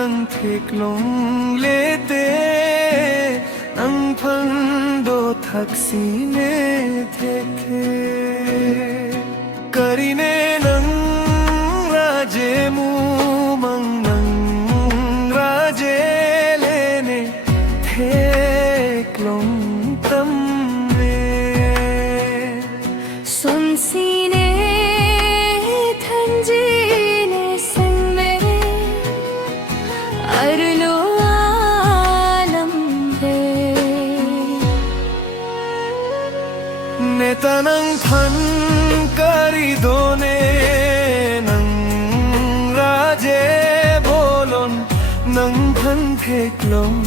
nang thek long le te nang phang do thak si ne theke karine nang raje mu mang nang raje lene thek long tam ne sun si ne than ji ne sang me arlo alam de neta nang phan kari do ne nang raje bolon nang phan thek long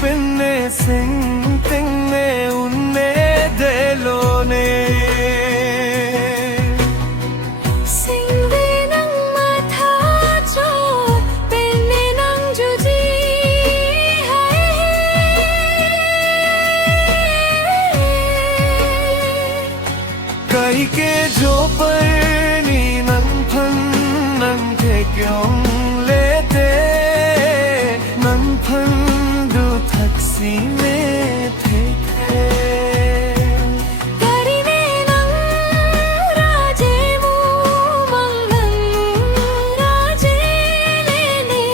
pen ne sing ting ne unne de lo ne sing ve nang ma tha chot pen ne nang ju ji kai ke jo par ni nang phan nang thek yong le te nang phan du thak si me thek karine nang raje mu mang nang raje lene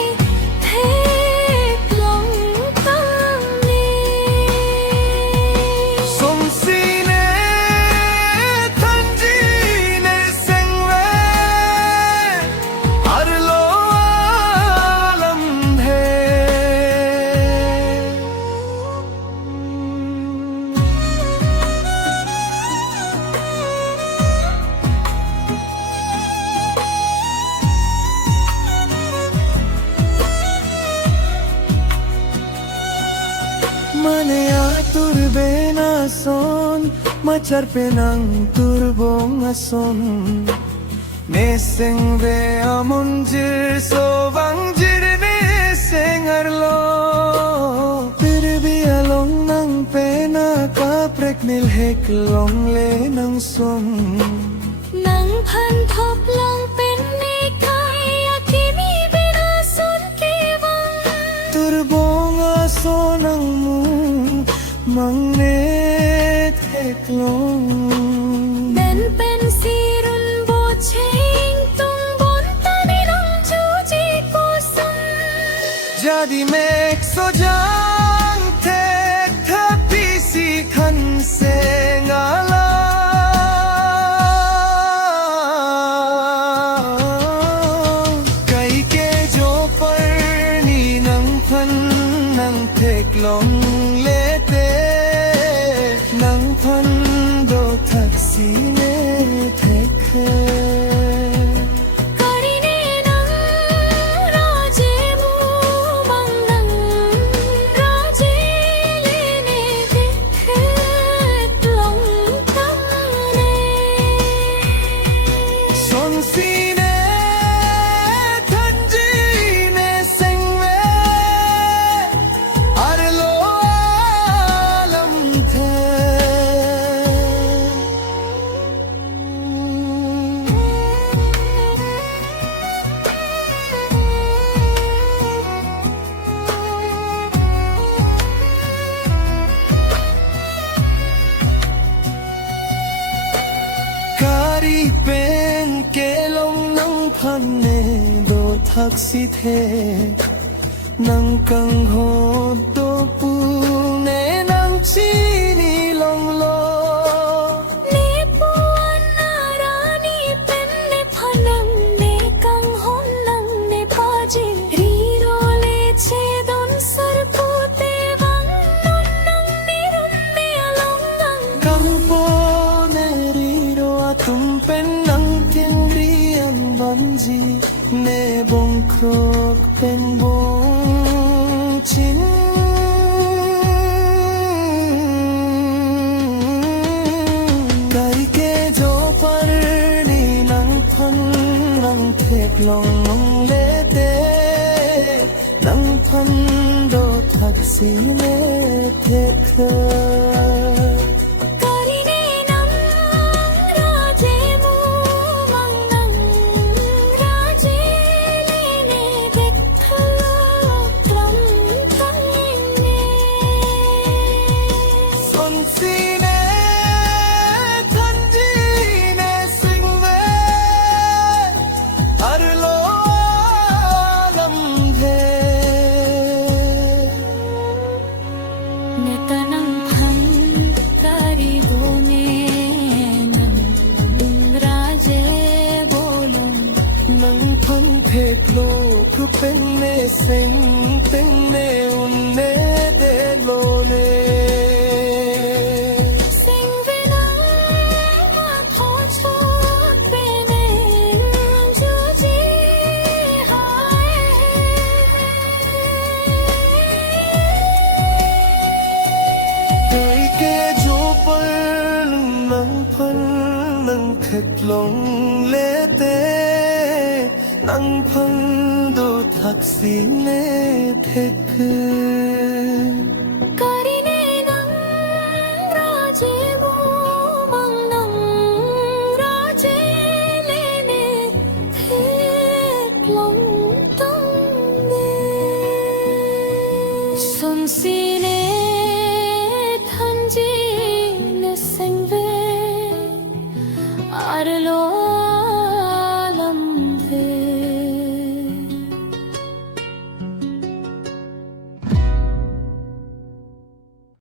thek long tam ne som si ne than ji ne seng ve ar lo alam hai mane atur bena son machar penang turbong ason neseng ve amon jir so bang jir ne sengar lo pir bi along nang pena ka prek nil hek long le nang som nang phan thop long pen ne kai akimi bena sun ke wang turbong ason ang mu mang ne thek long ben pen sirun bo cheng tung bon tani rong chu ji ko sum jadi mek so jang thek thapi si khan se ngala kai ke jo par ni nang phan nang thek long le te nang phan do thak si ne thek karine nang raje mu mang nang raje lene thek long tam ne son si ne than ji ne seng ve ar lo alam the kari pen ke long nang phan ne do thak si the nang kang ho do pu ne nang chi ni long lo ne puan na rani pen ne phanang ne kang hon nang ne paji ri ro le che don sar pu te wang non nang ne run me along ngang kang po ne ri ro atum pen nang tiang ri an van ji ne bong krok pen bong chin kai ke jo par ni nang phan nang thek long le te nang phan do thak si ne thek karine nang raje mu mang nang raje lene thek ne sing ne unne de lo ne Sing về nắng mà thôi cho bên em chưa chi Đời kê cho bơ lưng nắng phân nắng thịt lông lê tê nắng phân đồ thạc sĩ lê thê khư Karine nang raje mo mang nang raje lene thét lòng tâm ne Xuân si